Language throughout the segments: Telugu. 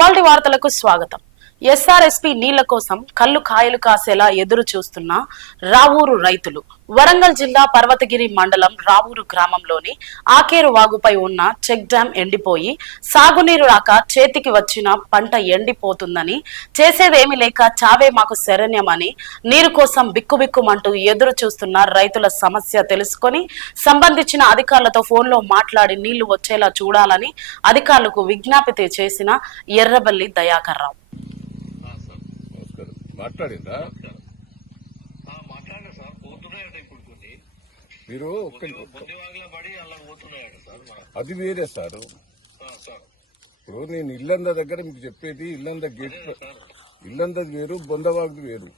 ఇవాల్టి వార్తలకు స్వాగతం. ఎస్ఆర్ఎస్పీ నీళ్ల కోసం కళ్ళు కాయలు కాసేలా ఎదురు చూస్తున్న రావూరు రైతులు. వరంగల్ జిల్లా పర్వతగిరి మండలం రావూరు గ్రామంలోని ఆకేరు వాగుపై ఉన్న చెక్ డ్యాం ఎండిపోయి సాగునీరు రాక చేతికి వచ్చిన పంట ఎండిపోతుందని, చేసేదేమీ లేక చావే మాకు శరణ్యమని నీరు కోసం బిక్కుబిక్కుమంటూ ఎదురు చూస్తున్న రైతుల సమస్య తెలుసుకొని సంబంధించిన అధికారులతో ఫోన్లో మాట్లాడి నీళ్లు వచ్చేలా చూడాలని అధికారులకు విజ్ఞప్తి చేసిన ఎర్రబెల్లి దయాకర్ రావు. అది వేరే సార్. ఇప్పుడు నేను ఇల్లంద దగ్గర మీకు చెప్పేది, ఇల్లంద గేట్ ఇల్లందది వేరు, బొందవాగుది వేరు.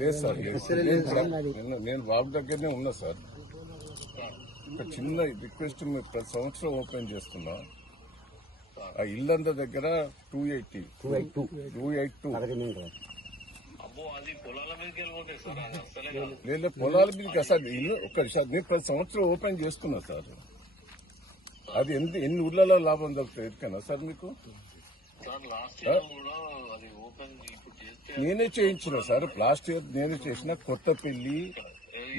లేదు సార్, నేను వాగు దగ్గరనే ఉన్నా సార్. ఒక చిన్న రిక్వెస్ట్, మీరు ప్రతి సంవత్సరం ఓపెన్ చేస్తున్నా. ఆ ఇల్లంద దగ్గర 282 లేదు పొలాల మీదకి అసలు ఇల్లు ఒక్కసారి నేను ప్రతి సంవత్సరం ఓపెన్ చేస్తున్నా సార్. అది ఎన్ని ఊర్లలో లాభం దొరుకుతుంది ఎదుకనా సార్ మీకు? నేనే చేయించిన సార్. లాస్ట్ ఇయర్ నేనే చేసిన. కొత్తపల్లి,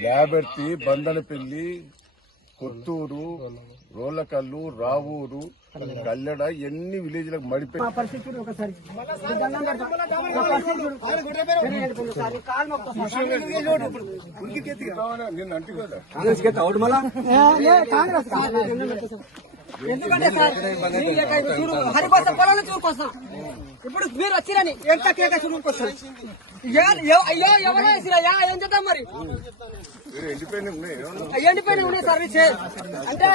ల్యాబర్తి, బందనపల్లి, కొత్తూరు, రోలకల్లు, రావూరు, కల్లెడ, ఎన్ని విలేజ్లకు మడిపెట్టి నేను అంటే కదా. ఎందుకంటే సార్ హరి కోసం పొలాన్ని చూరుకొస్తాం. ఇప్పుడు మీరు వచ్చిరని ఎంత కేక చూరుకొస్తాం. అయ్యో ఎవరో వేసిరయ్యా, ఏం చేద్దాం మరి? ఎండిపోయినా ఉన్నాయి సర్వీస్ అంటే